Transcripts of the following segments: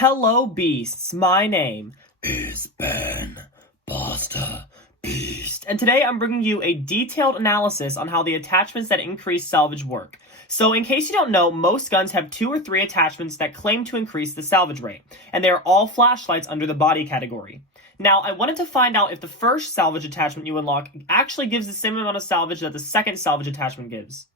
Hello beasts, my name is Ben Pasta Beast, and today I'm bringing you a detailed analysis on how the attachments that increase salvage work. So in case you don't know, most guns have 2 or 3 attachments that claim to increase the salvage rate, and they are all flashlights under the body category. Now, I wanted to find out if the first salvage attachment you unlock actually gives the same amount of salvage that the second salvage attachment gives.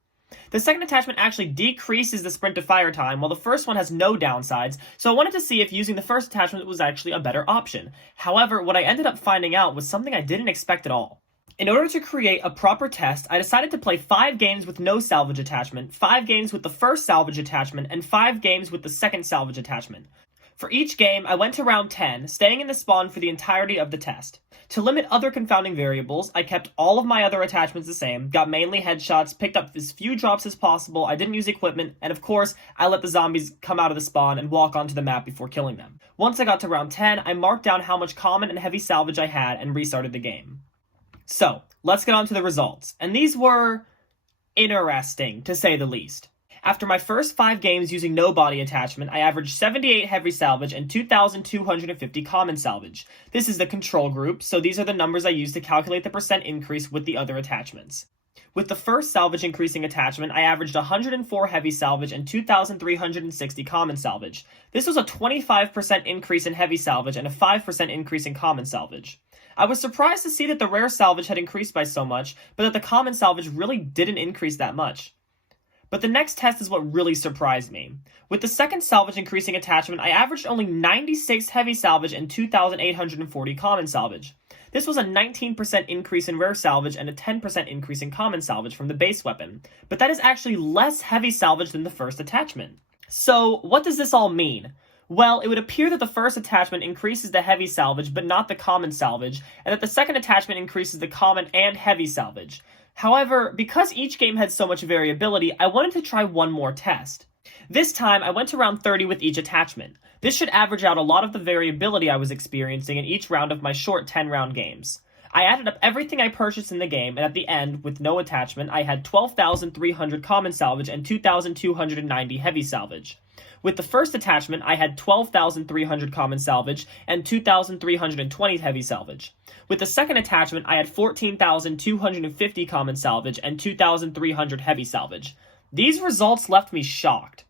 The second attachment actually decreases the sprint to fire time, while the first one has no downsides, so I wanted to see if using the first attachment was actually a better option. However, what I ended up finding out was something I didn't expect at all. In order to create a proper test, I decided to play 5 games with no salvage attachment, 5 games with the first salvage attachment, and 5 games with the second salvage attachment. For each game, I went to round 10, staying in the spawn for the entirety of the test. To limit other confounding variables, I kept all of my other attachments the same, got mainly headshots, picked up as few drops as possible, I didn't use equipment, and of course, I let the zombies come out of the spawn and walk onto the map before killing them. Once I got to round 10, I marked down how much common and heavy salvage I had and restarted the game. So, let's get on to the results, and these were interesting, to say the least. After my first 5 games using no body attachment, I averaged 78 heavy salvage and 2,250 common salvage. This is the control group, so these are the numbers I use to calculate the percent increase with the other attachments. With the first salvage increasing attachment, I averaged 104 heavy salvage and 2,360 common salvage. This was a 25% increase in heavy salvage and a 5% increase in common salvage. I was surprised to see that the rare salvage had increased by so much, but that the common salvage really didn't increase that much. But the next test is what really surprised me. With the second salvage increasing attachment, I averaged only 96 heavy salvage and 2,840 common salvage. This was a 19% increase in rare salvage and a 10% increase in common salvage from the base weapon, but that is actually less heavy salvage than the first attachment. So, what does this all mean? Well, it would appear that the first attachment increases the heavy salvage but not the common salvage, and that the second attachment increases the common and heavy salvage. However, because each game had so much variability, I wanted to try one more test. This time, I went to round 30 with each attachment. This should average out a lot of the variability I was experiencing in each round of my short 10-round games. I added up everything I purchased in the game, and at the end, with no attachment, I had 12,300 common salvage and 2,290 heavy salvage. With the first attachment, I had 12,300 common salvage and 2,320 heavy salvage. With the second attachment, I had 14,250 common salvage and 2,300 heavy salvage. These results left me shocked.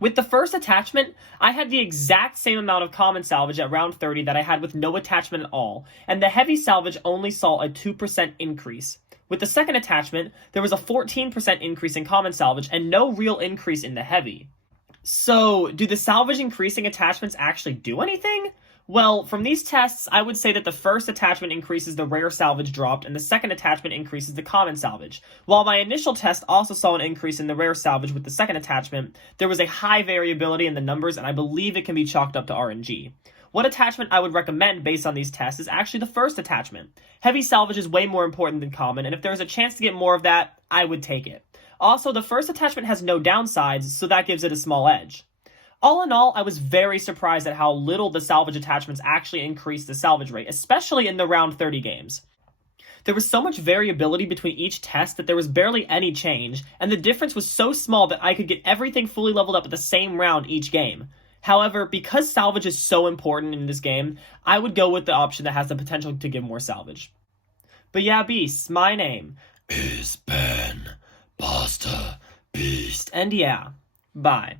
With the first attachment, I had the exact same amount of common salvage at round 30 that I had with no attachment at all, and the heavy salvage only saw a 2% increase. With the second attachment, there was a 14% increase in common salvage and no real increase in the heavy. So, do the salvage increasing attachments actually do anything? Well, from these tests, I would say that the first attachment increases the rare salvage dropped and the second attachment increases the common salvage. While my initial test also saw an increase in the rare salvage with the second attachment, there was a high variability in the numbers and I believe it can be chalked up to RNG. What attachment I would recommend based on these tests is actually the first attachment. Heavy salvage is way more important than common, and if there's a chance to get more of that, I would take it. Also, the first attachment has no downsides, so that gives it a small edge. All in all, I was very surprised at how little the salvage attachments actually increased the salvage rate, especially in the round 30 games. There was so much variability between each test that there was barely any change, and the difference was so small that I could get everything fully leveled up at the same round each game. However, because salvage is so important in this game, I would go with the option that has the potential to give more salvage. But yeah, beasts, my name is Ben Pasta Beast. And yeah, bye.